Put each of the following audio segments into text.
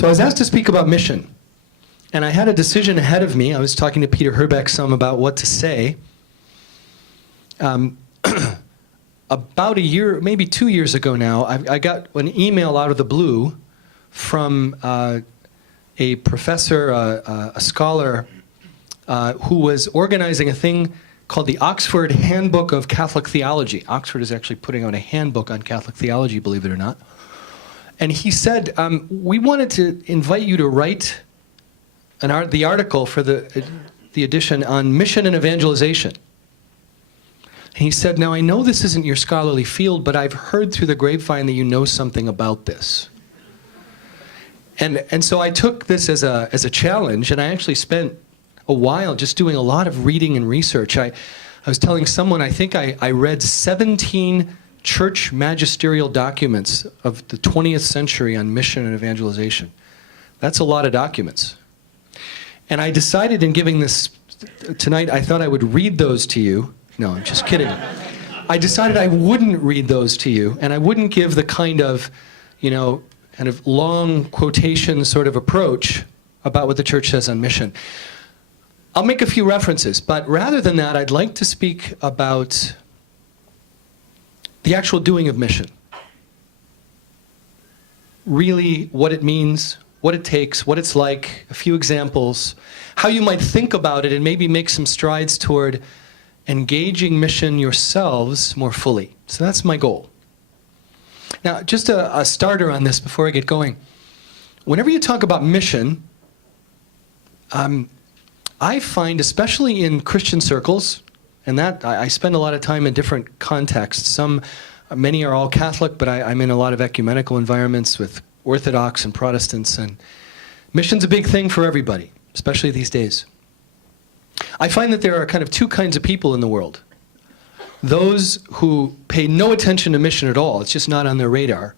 So I was asked to speak about mission, and I had a decision ahead of me. I was talking to Peter Herbeck some about what to say. About a year, maybe 2 years ago now, I got an email out of the blue from a professor, a scholar, who was organizing a thing called the Oxford Handbook of Catholic Theology. Oxford is actually putting out a handbook on Catholic theology, believe it or not. And he said, we wanted to invite you to write the article for the edition on mission and evangelization. And he said, now I know this isn't your scholarly field, but I've heard through the grapevine that you know something about this. And so I took this as a challenge, and I actually spent a while just doing a lot of reading and research. I was telling someone, I think I read 17 church magisterial documents of the 20th century on mission and evangelization. That's a lot of documents. And I decided in giving this tonight, I thought I would read those to you. No, I'm just kidding. I decided I wouldn't read those to you, and I wouldn't give the kind of long quotation sort of approach about what the church says on mission. I'll make a few references, but rather than that, I'd like to speak about the actual doing of mission. Really, what it means, what it takes, what it's like, a few examples, how you might think about it, and maybe make some strides toward engaging mission yourselves more fully. So that's my goal. Now, just a starter on this before I get going. Whenever you talk about mission, I find, especially in Christian circles, and that I spend a lot of time in different contexts. Many are all Catholic, but I'm in a lot of ecumenical environments with Orthodox and Protestants, and mission's a big thing for everybody, especially these days. I find that there are kind of two kinds of people in the world. Those who pay no attention to mission at all, it's just not on their radar,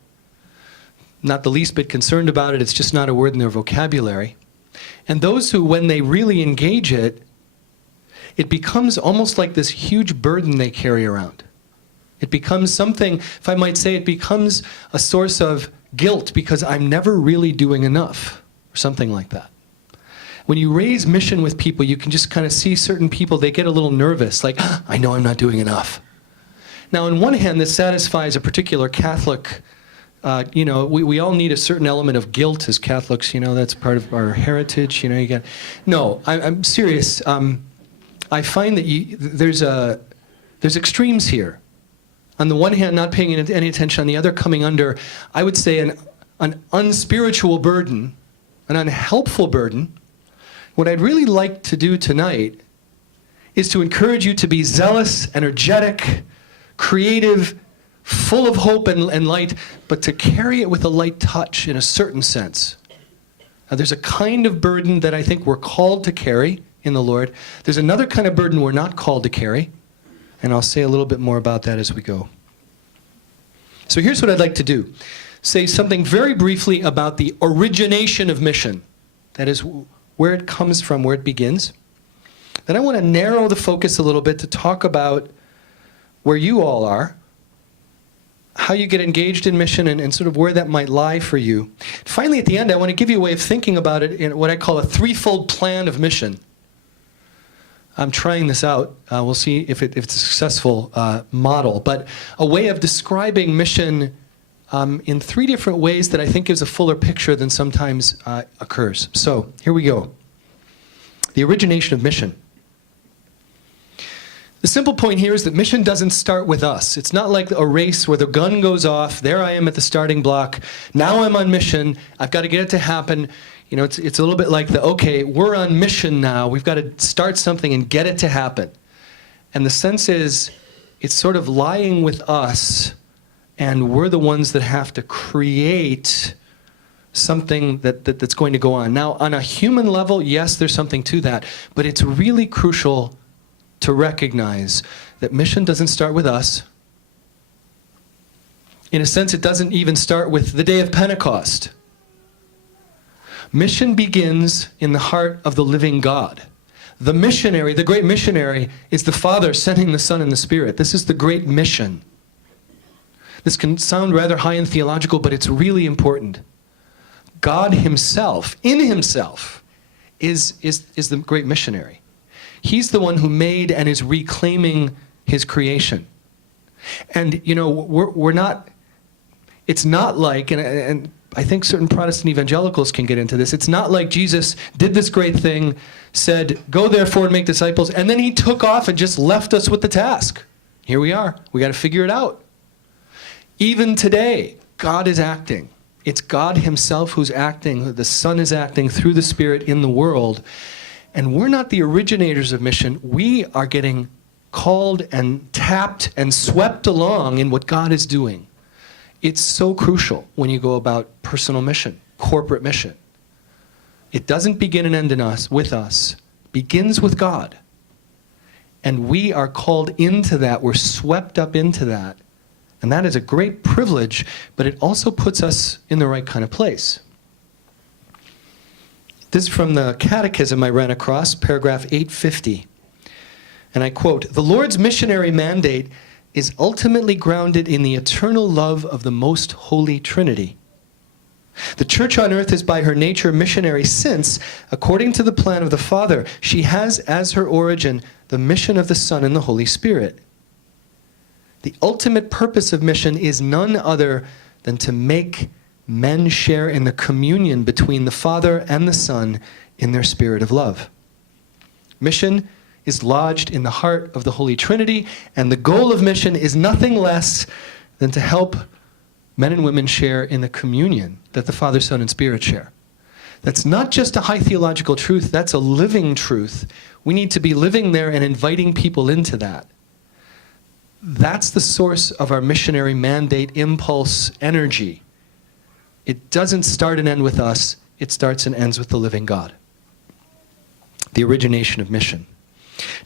not the least bit concerned about it, it's just not a word in their vocabulary. And those who, when they really engage it, it becomes almost like this huge burden they carry around. It becomes something, if I might say, it becomes a source of guilt because I'm never really doing enough, or something like that. When you raise mission with people, you can just kind of see certain people, they get a little nervous, like, I know I'm not doing enough. Now, on one hand, this satisfies a particular Catholic, we all need a certain element of guilt as Catholics, that's part of our heritage, No, I'm serious. I find that there's extremes here. On the one hand, not paying any attention, on the other, coming under, I would say, an unspiritual burden, an unhelpful burden. What I'd really like to do tonight is to encourage you to be zealous, energetic, creative, full of hope and light, but to carry it with a light touch in a certain sense. Now, there's a kind of burden that I think we're called to carry in the Lord. There's another kind of burden we're not called to carry, and I'll say a little bit more about that as we go. So here's what I'd like to do. Say something very briefly about the origination of mission. That is, where it comes from, where it begins. Then I want to narrow the focus a little bit to talk about where you all are, how you get engaged in mission, and sort of where that might lie for you. Finally, at the end, I want to give you a way of thinking about it in what I call a threefold plan of mission. I'm trying this out. We'll see if it's a successful model. But a way of describing mission in three different ways that I think gives a fuller picture than sometimes occurs. So here we go. The origination of mission. The simple point here is that mission doesn't start with us. It's not like a race where the gun goes off, there I am at the starting block, now I'm on mission, I've got to get it to happen. It's a little bit like okay, we're on mission now, we've got to start something and get it to happen. And the sense is, it's sort of lying with us, and we're the ones that have to create something that's going to go on. Now, on a human level, yes, there's something to that, but it's really crucial to recognize that mission doesn't start with us. In a sense, it doesn't even start with the day of Pentecost. Mission begins in the heart of the living God. The missionary, the great missionary, is the Father sending the Son and the Spirit. This is the great mission. This can sound rather high and theological, but it's really important. God himself, in himself, is the great missionary. He's the one who made and is reclaiming his creation. And, you know, we're not, it's not like, and I think certain Protestant evangelicals can get into this, it's not like Jesus did this great thing, said, go therefore and make disciples, and then he took off and just left us with the task. Here we are. We got to figure it out. Even today, God is acting. It's God himself who's acting. The Son is acting through the Spirit in the world. And we're not the originators of mission. We are getting called and tapped and swept along in what God is doing. It's so crucial when you go about personal mission, corporate mission. It doesn't begin and end in us, with us. It begins with God. And we are called into that. We're swept up into that. And that is a great privilege, but it also puts us in the right kind of place. This is from the Catechism I ran across, paragraph 850. And I quote, "The Lord's missionary mandate is ultimately grounded in the eternal love of the most holy Trinity. The Church on earth is by her nature missionary since, according to the plan of the Father, she has as her origin the mission of the Son and the Holy Spirit. The ultimate purpose of mission is none other than to make men share in the communion between the Father and the Son in their spirit of love. Mission is lodged in the heart of the Holy Trinity, and the goal of mission is nothing less than to help men and women share in the communion that the Father, Son, and Spirit share. That's not just a high theological truth, that's a living truth. We need to be living there and inviting people into that. That's the source of our missionary mandate, impulse, energy. It doesn't start and end with us, it starts and ends with the living God. The origination of mission.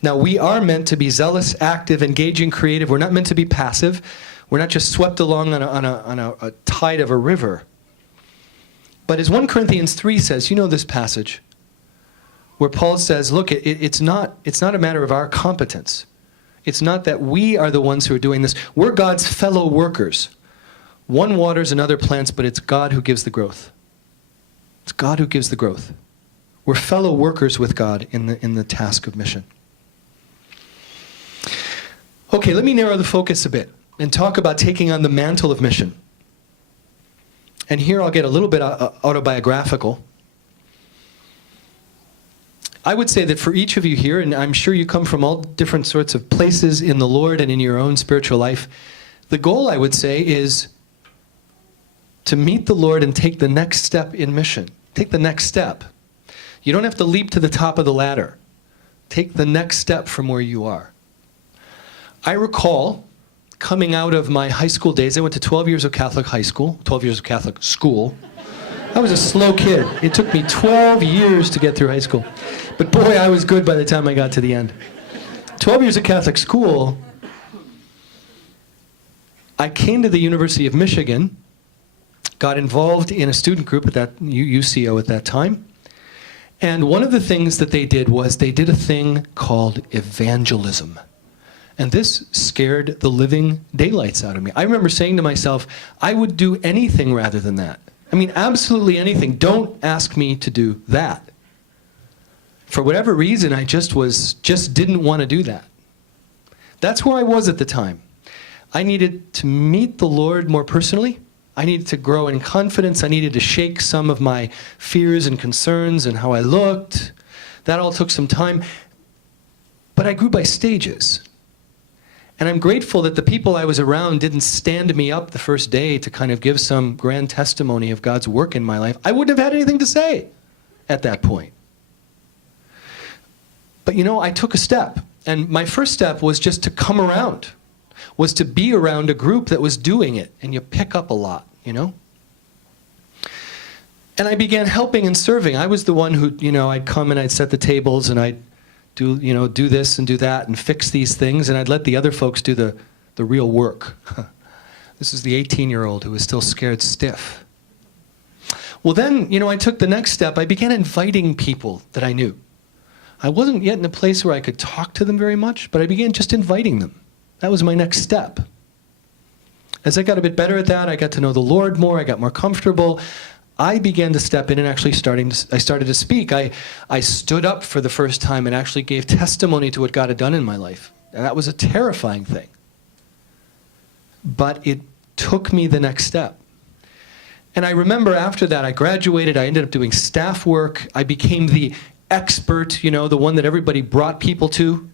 Now, we are meant to be zealous, active, engaging, creative. We're not meant to be passive. We're not just swept along on a tide of a river. But as 1 Corinthians 3 says, you know this passage, where Paul says, look, it's not a matter of our competence. It's not that we are the ones who are doing this. We're God's fellow workers. One waters, another plants, but it's God who gives the growth. It's God who gives the growth. We're fellow workers with God in the task of mission. Okay, let me narrow the focus a bit and talk about taking on the mantle of mission. And here I'll get a little bit autobiographical. I would say that for each of you here, and I'm sure you come from all different sorts of places in the Lord and in your own spiritual life, the goal, I would say, is to meet the Lord and take the next step in mission. Take the next step. You don't have to leap to the top of the ladder. Take the next step from where you are. I recall coming out of my high school days, I went to 12 years of Catholic high school, 12 years of Catholic school. I was a slow kid. It took me 12 years to get through high school. But boy, I was good by the time I got to the end. 12 years of Catholic school, I came to the University of Michigan, got involved in a student group at that UCO at that time. And one of the things that they did was they did a thing called evangelism. And this scared the living daylights out of me. I remember saying to myself, I would do anything rather than that. I mean, absolutely anything. Don't ask me to do that. For whatever reason, I just didn't want to do that. That's where I was at the time. I needed to meet the Lord more personally. I needed to grow in confidence. I needed to shake some of my fears and concerns and how I looked. That all took some time. But I grew by stages. And I'm grateful that the people I was around didn't stand me up the first day to kind of give some grand testimony of God's work in my life. I wouldn't have had anything to say at that point. But you know, I took a step. And my first step was just to come around, was to be around a group that was doing it. And you pick up a lot, you know? And I began helping and serving. I was the one who, you know, I'd come and I'd set the tables and I'd do this and do that and fix these things, and I'd let the other folks do the real work. This is the 18-year-old who was still scared stiff. Well then, you know, I took the next step. I began inviting people that I knew. I wasn't yet in a place where I could talk to them very much, but I began just inviting them. That was my next step. As I got a bit better at that, I got to know the Lord more, I got more comfortable. I began to step in and actually I started to speak. I stood up for the first time and actually gave testimony to what God had done in my life. And that was a terrifying thing. But it took me the next step. And I remember after that, I graduated, I ended up doing staff work. I became the expert, you know, the one that everybody brought people to.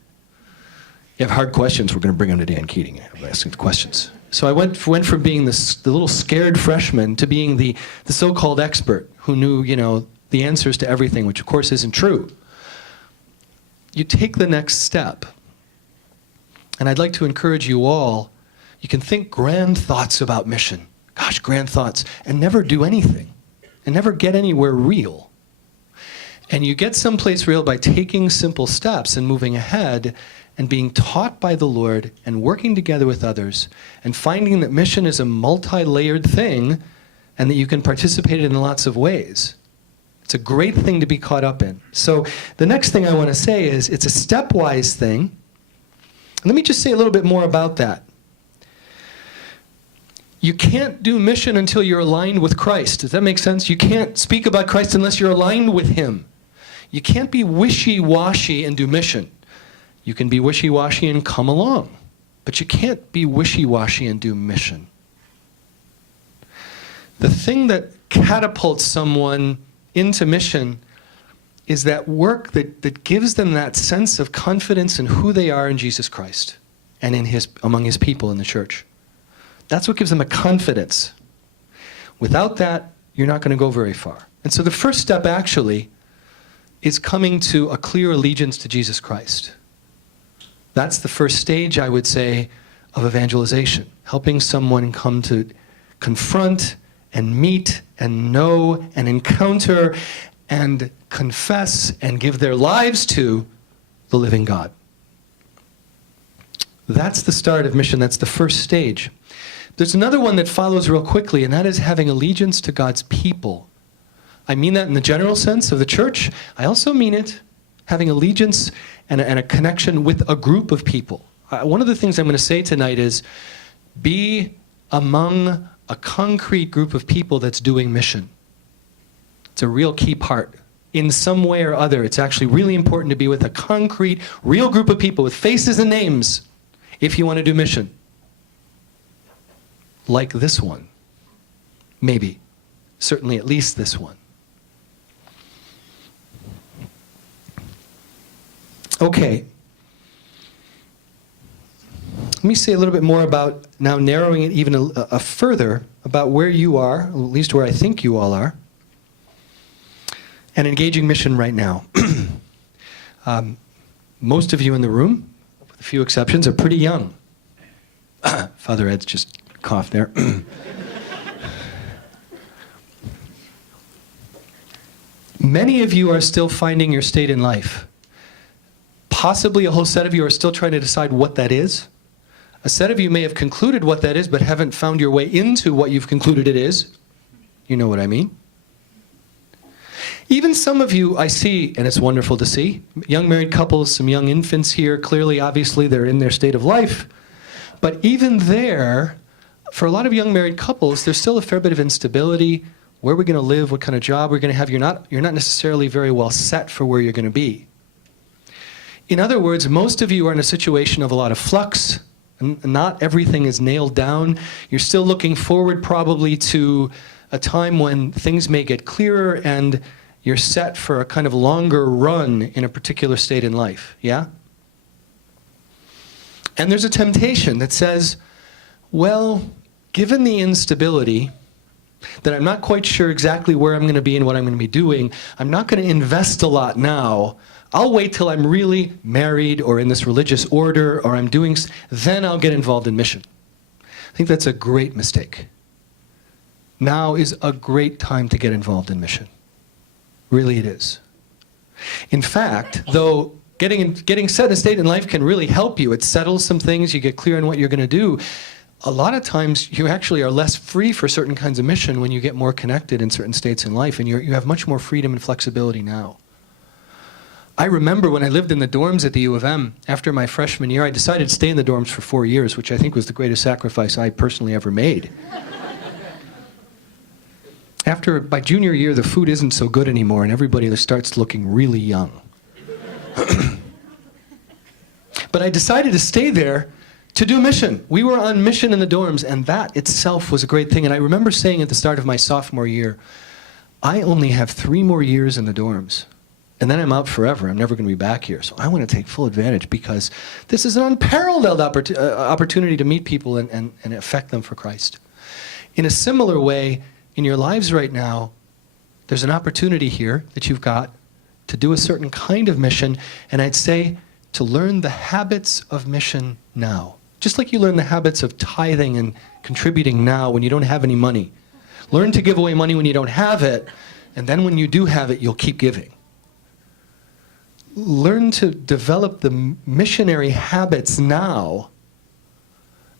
You have hard questions, we're going to bring them to Dan Keating. I'm asking the questions. So I went from being the little scared freshman to being the so-called expert who knew, you know, the answers to everything, which of course isn't true. You take the next step. And I'd like to encourage you all, you can think grand thoughts about mission. Gosh, grand thoughts, and never do anything, and never get anywhere real. And you get someplace real by taking simple steps and moving ahead and being taught by the Lord and working together with others and finding that mission is a multi-layered thing and that you can participate in lots of ways. It's a great thing to be caught up in. So the next thing I want to say is it's a stepwise thing. Let me just say a little bit more about that. You can't do mission until you're aligned with Christ. Does that make sense? You can't speak about Christ unless you're aligned with Him. You can't be wishy-washy and do mission. You can be wishy-washy and come along, but you can't be wishy-washy and do mission. The thing that catapults someone into mission is that work that gives them that sense of confidence in who they are in Jesus Christ and among His people in the church. That's what gives them a confidence. Without that, you're not going to go very far. And so the first step actually is coming to a clear allegiance to Jesus Christ. That's the first stage, I would say, of evangelization. Helping someone come to confront and meet and know and encounter and confess and give their lives to the living God. That's the start of mission. That's the first stage. There's another one that follows real quickly, and that is having allegiance to God's people. I mean that in the general sense of the church. I also mean it having allegiance and a connection with a group of people. One of the things I'm going to say tonight is be among a concrete group of people that's doing mission. It's a real key part. In some way or other, it's actually really important to be with a concrete, real group of people with faces and names if you want to do mission. Like this one. Maybe. Certainly at least this one. Okay. Let me say a little bit more about, now narrowing it even a further, about where you are, at least where I think you all are, and engaging mission right now. Most of you in the room, with a few exceptions, are pretty young. Father Ed's just coughed there. Many of you are still finding your state in life. Possibly a whole set of you are still trying to decide what that is. A set of you may have concluded what that is, but haven't found your way into what you've concluded it is. You know what I mean? Even some of you I see, and it's wonderful to see, young married couples, some young infants here, clearly, obviously, they're in their state of life. But even there, for a lot of young married couples, there's still a fair bit of instability. Where are we going to live? What kind of job we're going to have? You're not necessarily very well set for where you're going to be. In other words, most of you are in a situation of a lot of flux. Not everything is nailed down. You're still looking forward probably to a time when things may get clearer and you're set for a kind of longer run in a particular state in life. Yeah? And there's a temptation that says, well, given the instability, that I'm not quite sure exactly where I'm going to be and what I'm going to be doing, I'm not going to invest a lot now. I'll wait till I'm really married or in this religious order or I'm doing, then I'll get involved in mission. I think that's a great mistake. Now is a great time to get involved in mission. Really it is. In fact, though getting set in a state in life can really help you. It settles some things, you get clear on what you're going to do. A lot of times you actually are less free for certain kinds of mission when you get more connected in certain states in life, and you have much more freedom and flexibility now. I remember when I lived in the dorms at the U of M, after my freshman year, I decided to stay in the dorms for 4 years, which I think was the greatest sacrifice I personally ever made. By junior year, the food isn't so good anymore, and everybody starts looking really young. But I decided to stay there to do mission. We were on mission in the dorms, and that itself was a great thing. And I remember saying at the start of my sophomore year, I only have 3 more years in the dorms, and then I'm out forever. I'm never going to be back here. So I want to take full advantage, because this is an unparalleled opportunity to meet people and affect them for Christ. In a similar way, in your lives right now, there's an opportunity here that you've got to do a certain kind of mission, and I'd say to learn the habits of mission now. Just like you learn the habits of tithing and contributing now when you don't have any money. Learn to give away money when you don't have it, and then when you do have it, you'll keep giving. Learn to develop the missionary habits now,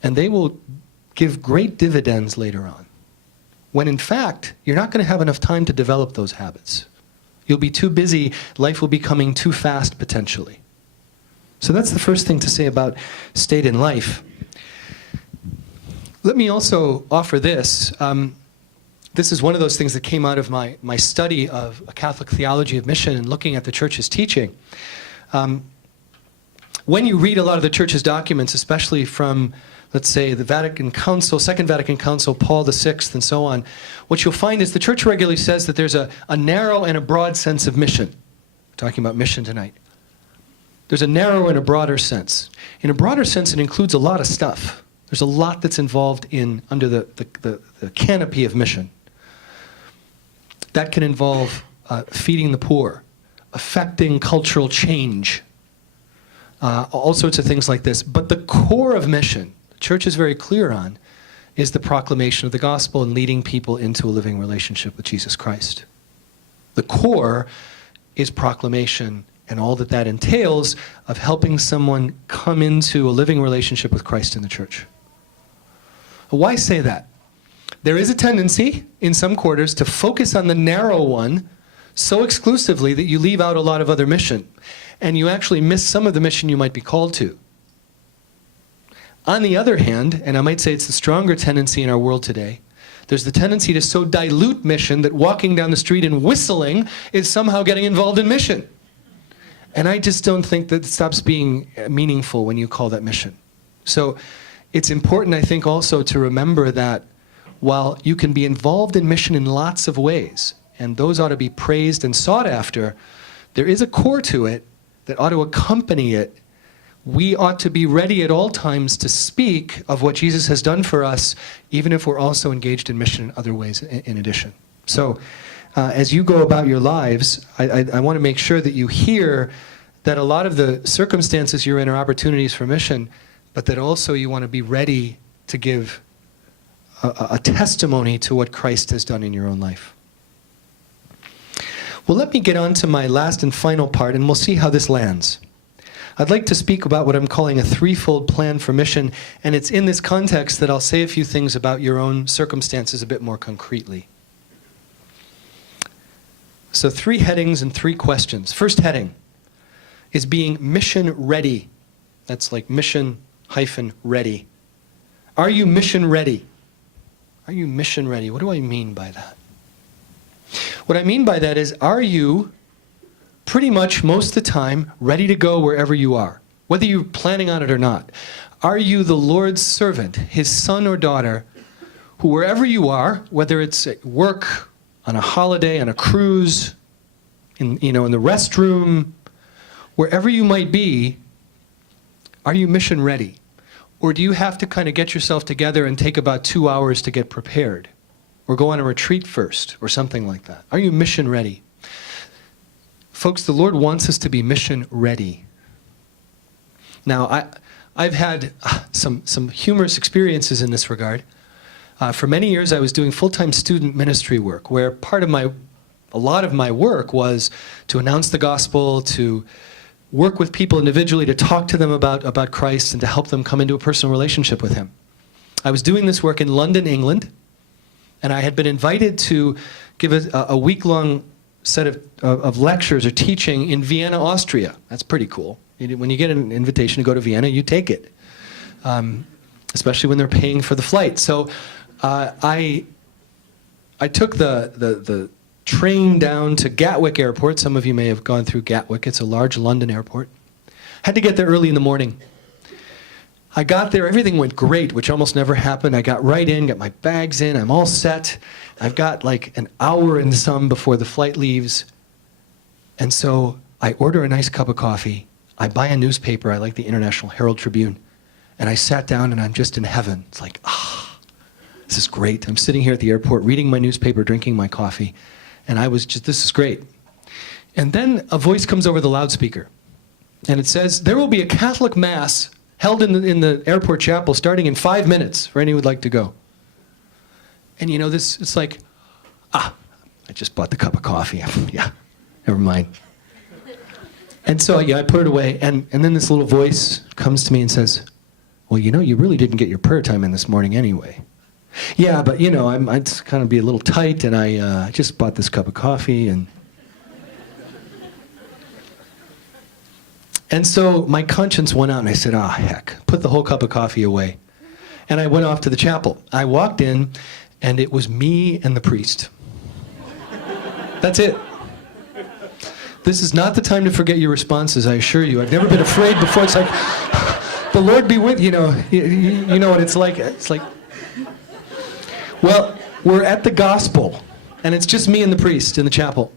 and they will give great dividends later on. When in fact, you're not going to have enough time to develop those habits. You'll be too busy, life will be coming too fast potentially. So that's the first thing to say about state in life. Let me also offer this. This is one of those things that came out of my study of a Catholic theology of mission and looking at the Church's teaching. When you read a lot of the Church's documents, especially from, let's say, the Vatican Council, Second Vatican Council, Paul VI, and so on, what you'll find is the Church regularly says that there's a narrow and a broad sense of mission. We're talking about mission tonight. There's a narrow and a broader sense. In a broader sense, it includes a lot of stuff. There's a lot that's involved under the canopy of mission. That can involve feeding the poor, affecting cultural change, all sorts of things like this. But the core of mission, the Church is very clear on, is the proclamation of the gospel and leading people into a living relationship with Jesus Christ. The core is proclamation and all that that entails of helping someone come into a living relationship with Christ in the Church. Why say that? There is a tendency in some quarters to focus on the narrow one so exclusively that you leave out a lot of other mission, and you actually miss some of the mission you might be called to. On the other hand, and I might say it's the stronger tendency in our world today, there's the tendency to so dilute mission that walking down the street and whistling is somehow getting involved in mission. And I just don't think that it stops being meaningful when you call that mission. So it's important, I think, also to remember that while you can be involved in mission in lots of ways, and those ought to be praised and sought after, there is a core to it that ought to accompany it. We ought to be ready at all times to speak of what Jesus has done for us, even if we're also engaged in mission in other ways in addition. So as you go about your lives, I want to make sure that you hear that a lot of the circumstances you're in are opportunities for mission, but that also you want to be ready to give a testimony to what Christ has done in your own life. Well, let me get on to my last and final part, and we'll see how this lands. I'd like to speak about what I'm calling a threefold plan for mission, and it's in this context that I'll say a few things about your own circumstances a bit more concretely. So 3 headings and 3 questions. First heading is being mission ready. That's like mission-ready. Are you mission ready? Are you mission ready? What do I mean by that? What I mean by that is, are you pretty much most of the time ready to go wherever you are, whether you're planning on it or not? Are you the Lord's servant, his son or daughter, who wherever you are, whether it's at work, on a holiday, on a cruise, in the restroom, wherever you might be, are you mission ready? Or do you have to kind of get yourself together and take about 2 hours to get prepared? Or go on a retreat first, or something like that? Are you mission ready? Folks, the Lord wants us to be mission ready. Now, I've had some humorous experiences in this regard. For many years, I was doing full-time student ministry work, where a lot of my work was to announce the gospel, to work with people individually, to talk to them about Christ, and to help them come into a personal relationship with him. I was doing this work in London, England, and I had been invited to give a week-long set of lectures or teaching in Vienna, Austria. That's pretty cool. When you get an invitation to go to Vienna, you take it, especially when they're paying for the flight. So I I took the train down to Gatwick Airport. Some of you may have gone through Gatwick. It's a large London airport. Had to get there early in the morning. I got there, everything went great, which almost never happened. I got right in, got my bags in, I'm all set. I've got like an hour and some before the flight leaves. And so I order a nice cup of coffee. I buy a newspaper, I like the International Herald Tribune. And I sat down and I'm just in heaven. It's like, this is great. I'm sitting here at the airport reading my newspaper, drinking my coffee. And I was just, this is great. And then a voice comes over the loudspeaker. And it says, there will be a Catholic Mass held in the airport chapel starting in 5 minutes for anyone who would like to go. And you know, it's like, I just bought the cup of coffee. Yeah, never mind. And so yeah, I put it away, and then this little voice comes to me and says, well, you know, you really didn't get your prayer time in this morning anyway. Yeah, but you know, I'd kind of be a little tight, and I just bought this cup of coffee, And so my conscience went out, and I said, heck, put the whole cup of coffee away. And I went off to the chapel. I walked in, and it was me and the priest. That's it. This is not the time to forget your responses, I assure you. I've never been afraid before. It's like, the Lord be with you, you know what it's like. It's like, well, we're at the gospel, and it's just me and the priest in the chapel.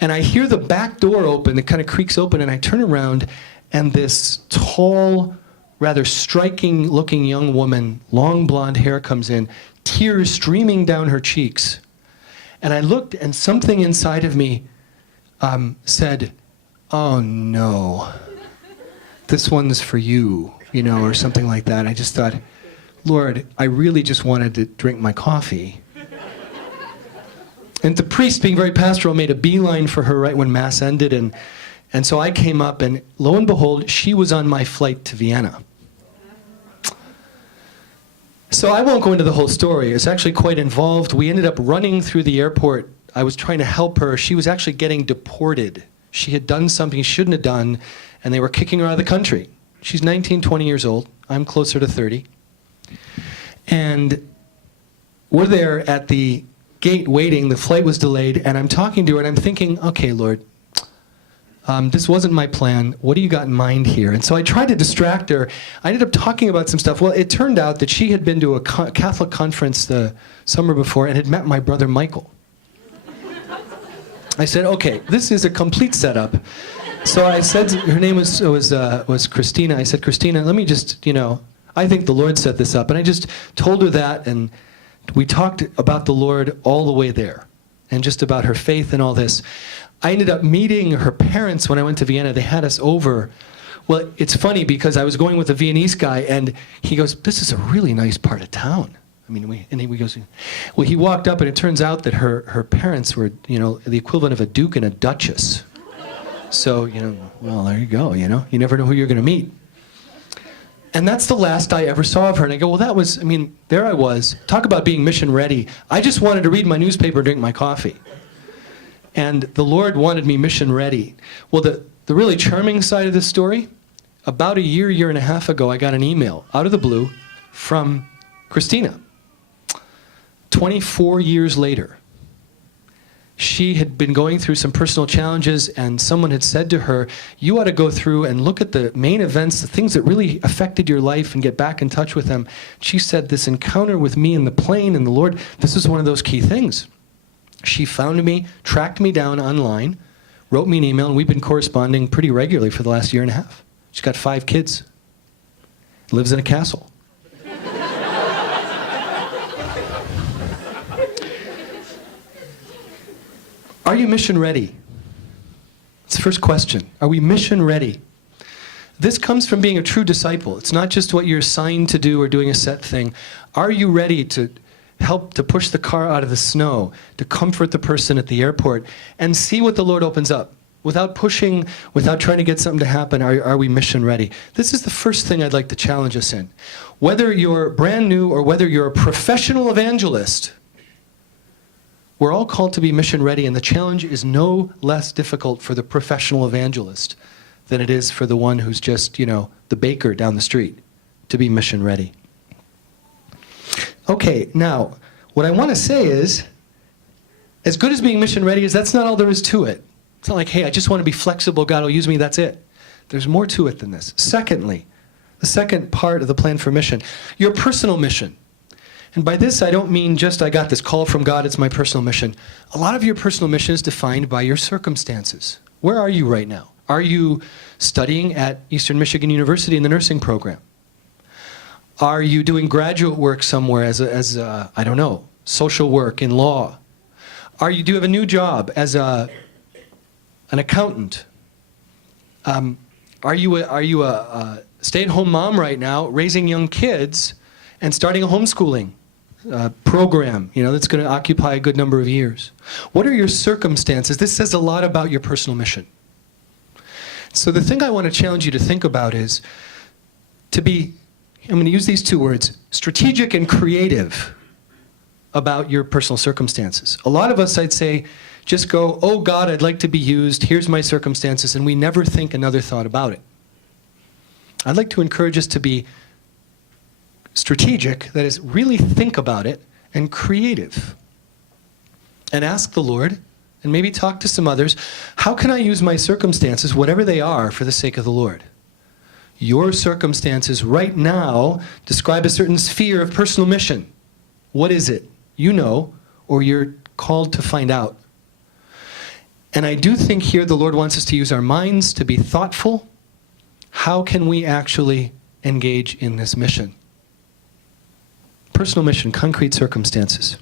And I hear the back door open, it kind of creaks open, and I turn around, and this tall, rather striking-looking young woman, long blonde hair comes in, tears streaming down her cheeks. And I looked, and something inside of me said, oh no, this one's for you, or something like that. I just thought, Lord, I really just wanted to drink my coffee. And the priest, being very pastoral, made a beeline for her right when Mass ended. And so I came up, and lo and behold, she was on my flight to Vienna. So I won't go into the whole story. It's actually quite involved. We ended up running through the airport. I was trying to help her. She was actually getting deported. She had done something she shouldn't have done, and they were kicking her out of the country. She's 19, 20 years old. I'm closer to 30. And we're there at the gate waiting. The flight was delayed, and I'm talking to her, and I'm thinking, okay, Lord, this wasn't my plan. What do you got in mind here? And so I tried to distract her. I ended up talking about some stuff. Well, it turned out that she had been to a Catholic conference the summer before and had met my brother Michael. I said, okay, this is a complete setup. So I said, her name was Christina. I said, Christina, let me just, I think the Lord set this up. And I just told her that, and we talked about the Lord all the way there, and just about her faith and all this. I ended up meeting her parents when I went to Vienna. They had us over. Well, it's funny because I was going with a Viennese guy, and he goes, this is a really nice part of town. I mean, he goes, well, he walked up, and it turns out that her parents were, the equivalent of a duke and a duchess. So, well, there you go, you never know who you're going to meet. And that's the last I ever saw of her. And I go, well, there I was. Talk about being mission ready. I just wanted to read my newspaper and drink my coffee. And the Lord wanted me mission ready. Well, the really charming side of this story, about a year and a half ago, I got an email out of the blue from Christina. 24 years later, she had been going through some personal challenges, and someone had said to her, you ought to go through and look at the main events, the things that really affected your life, and get back in touch with them. She said, this encounter with me in the plane and the Lord, this is one of those key things. She found me, tracked me down online, wrote me an email, and we've been corresponding pretty regularly for the last year and a half. She's got 5 kids, lives in a castle. Are you mission ready? It's the first question. Are we mission ready? This comes from being a true disciple. It's not just what you're assigned to do or doing a set thing. Are you ready to help to push the car out of the snow, to comfort the person at the airport, and see what the Lord opens up? Without pushing, without trying to get something to happen, are we mission ready? This is the first thing I'd like to challenge us in. Whether you're brand new or whether you're a professional evangelist, we're all called to be mission ready, and the challenge is no less difficult for the professional evangelist than it is for the one who's just, the baker down the street, to be mission ready. Okay, now, what I want to say is, As good as being mission ready is, that's not all there is to it. It's not like, hey, I just want to be flexible, God will use me, that's it. There's more to it than this. Secondly, the second part of the plan for mission, your personal mission. And by this, I don't mean just I got this call from God, it's my personal mission. A lot of your personal mission is defined by your circumstances. Where are you right now? Are you studying at Eastern Michigan University in the nursing program? Are you doing graduate work somewhere as I don't know, social work in law? Do you have a new job as an accountant? Are you a stay-at-home mom right now, raising young kids and starting a homeschooling program, that's going to occupy a good number of years? What are your circumstances? This says a lot about your personal mission. So the thing I want to challenge you to think about is to be, I'm going to use these two words, strategic and creative about your personal circumstances. A lot of us, I'd say, just go, oh God, I'd like to be used, here's my circumstances, and we never think another thought about it. I'd like to encourage us to be strategic, that is, really think about it, and creative. And ask the Lord, and maybe talk to some others, how can I use my circumstances, whatever they are, for the sake of the Lord? Your circumstances right now describe a certain sphere of personal mission. What is it? You know, or you're called to find out. And I do think here the Lord wants us to use our minds to be thoughtful. How can we actually engage in this mission? Personal mission, concrete circumstances.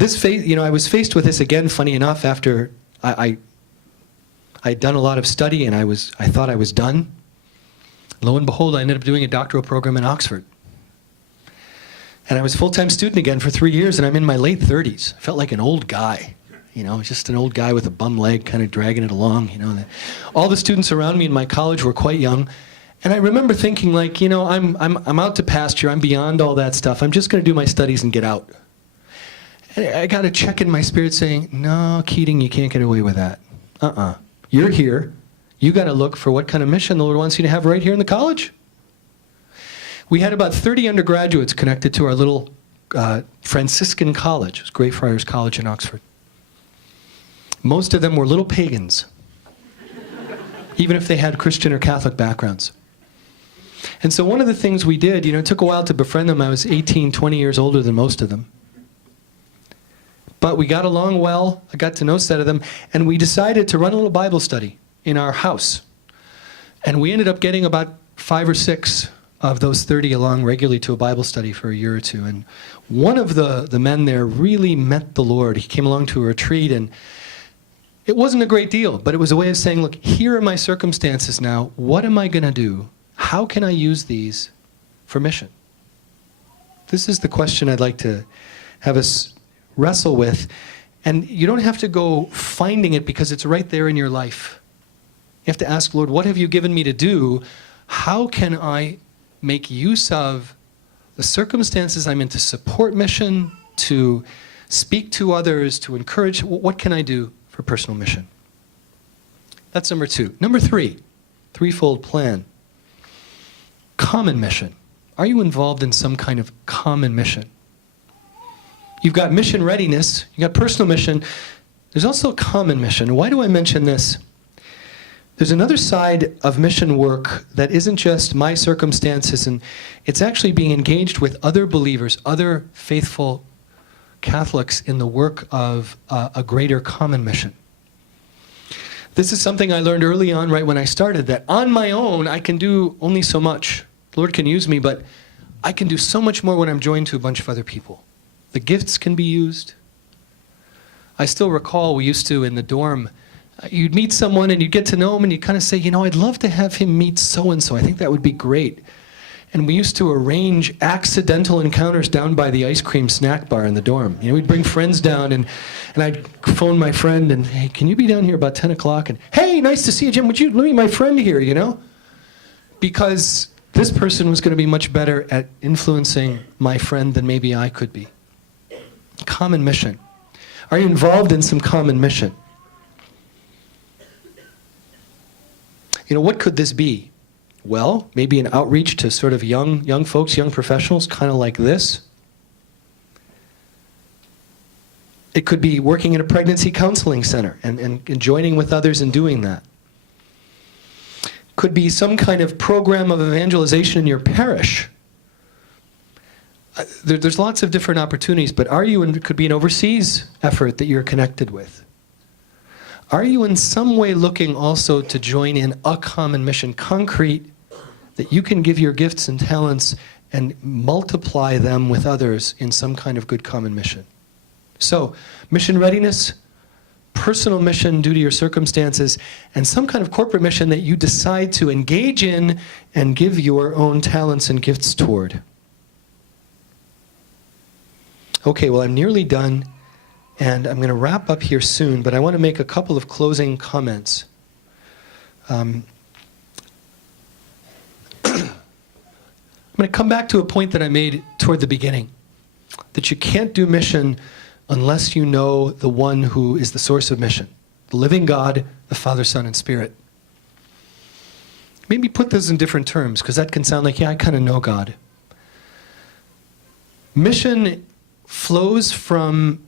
I was faced with this again, funny enough, after I'd done a lot of study and I thought I was done. Lo and behold, I ended up doing a doctoral program in Oxford. And I was a full-time student again for 3 years, and I'm in my late 30s. I felt like an old guy, just an old guy with a bum leg kind of dragging it along. All the students around me in my college were quite young. And I remember thinking, like, I'm out to pasture, I'm beyond all that stuff. I'm just going to do my studies and get out. And I got a check in my spirit saying, no, Keating, you can't get away with that. You're here. You got to look for what kind of mission the Lord wants you to have right here in the college. We had about 30 undergraduates connected to our little Franciscan college. It was Greyfriars College in Oxford. Most of them were little pagans, even if they had Christian or Catholic backgrounds. And so one of the things we did, it took a while to befriend them. I was 18, 20 years older than most of them. But we got along well. I got to know a set of them. And we decided to run a little Bible study in our house. And we ended up getting about 5 or 6 of those 30 along regularly to a Bible study for a year or two. And one of the men there really met the Lord. He came along to a retreat, and it wasn't a great deal, but it was a way of saying, look, here are my circumstances now. What am I going to do? How can I use these for mission? This is the question I'd like to have us wrestle with. And you don't have to go finding it because it's right there in your life. You have to ask, Lord, what have you given me to do? How can I make use of the circumstances I'm in to support mission, to speak to others, to encourage? What can I do for personal mission? That's number 2. Number 3, threefold plan. Common mission. Are you involved in some kind of common mission? You've got mission readiness, you've got personal mission. There's also a common mission. Why do I mention this? There's another side of mission work that isn't just my circumstances, and it's actually being engaged with other believers, other faithful Catholics in the work of a greater common mission. This is something I learned early on, right when I started, that on my own I can do only so much. The Lord can use me, but I can do so much more when I'm joined to a bunch of other people. The gifts can be used. I still recall we used to, in the dorm, you'd meet someone and you'd get to know him and you'd kind of say, I'd love to have him meet so-and-so. I think that would be great. And we used to arrange accidental encounters down by the ice cream snack bar in the dorm. We'd bring friends down and I'd phone my friend and, hey, can you be down here about 10 o'clock? And, hey, nice to see you, Jim. Would you let me my friend here, Because this person was going to be much better at influencing my friend than maybe I could be. Common mission. Are you involved in some common mission? What could this be? Well, maybe an outreach to sort of young folks, young professionals, kind of like this. It could be working in a pregnancy counseling center and joining with others in doing that. Could be some kind of program of evangelization in your parish. There's lots of different opportunities, but it could be an overseas effort that you're connected with. Are you in some way looking also to join in a common mission, concrete, that you can give your gifts and talents and multiply them with others in some kind of good common mission? So, mission readiness, personal mission due to your circumstances, and some kind of corporate mission that you decide to engage in and give your own talents and gifts toward. Okay, well, I'm nearly done, and I'm going to wrap up here soon, but I want to make a couple of closing comments. I'm going to come back to a point that I made toward the beginning, that you can't do mission unless you know the one who is the source of mission, the living God, the Father, Son, and Spirit. Maybe put this in different terms, because that can sound like, yeah, I kind of know God. Mission flows from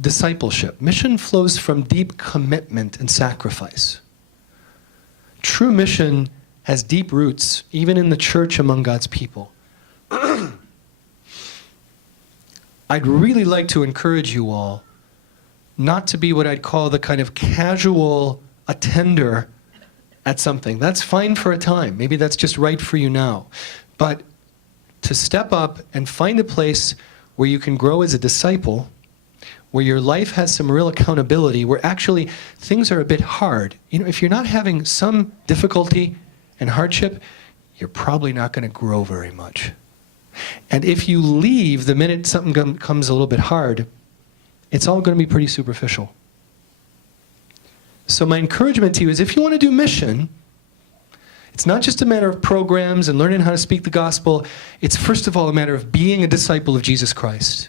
discipleship. Mission flows from deep commitment and sacrifice. True mission has deep roots, even in the church among God's people. I'd really like to encourage you all not to be what I'd call the kind of casual attender at something. That's fine for a time. Maybe that's just right for you now. But to step up and find a place where you can grow as a disciple, where your life has some real accountability, where actually things are a bit hard. You know, if you're not having some difficulty and hardship, you're probably not going to grow very much. And if you leave the minute something comes a little bit hard, it's all going to be pretty superficial. So my encouragement to you is, if you want to do mission, it's not just a matter of programs and learning how to speak the gospel. It's first of all a matter of being a disciple of Jesus Christ,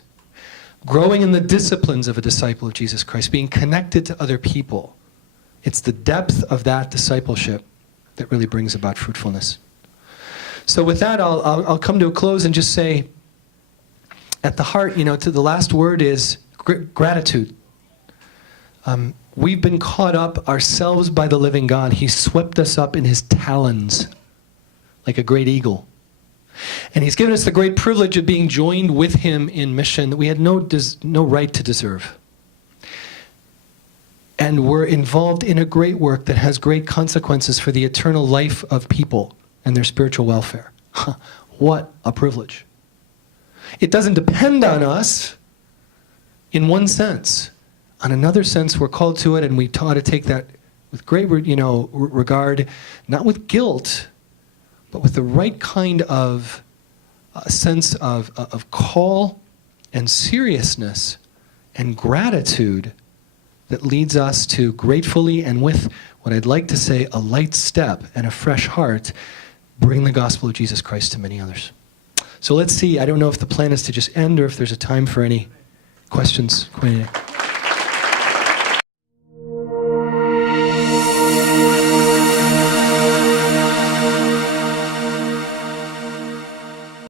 growing in the disciplines of a disciple of Jesus Christ, being connected to other people. It's the depth of that discipleship that really brings about fruitfulness. So with that, I'll come to a close and just say, at the heart, to the last word is gratitude. We've been caught up ourselves by the living God. He swept us up in his talons like a great eagle. And he's given us the great privilege of being joined with him in mission that we had no right to deserve. And we're involved in a great work that has great consequences for the eternal life of people and their spiritual welfare. What a privilege. It doesn't depend on us in one sense. On another sense, we're called to it, and we ought to take that with great regard, not with guilt, but with the right kind of sense of call and seriousness and gratitude that leads us to gratefully and with what I'd like to say a light step and a fresh heart bring the gospel of Jesus Christ to many others. So let's see. I don't know if the plan is to just end or if there's a time for any questions.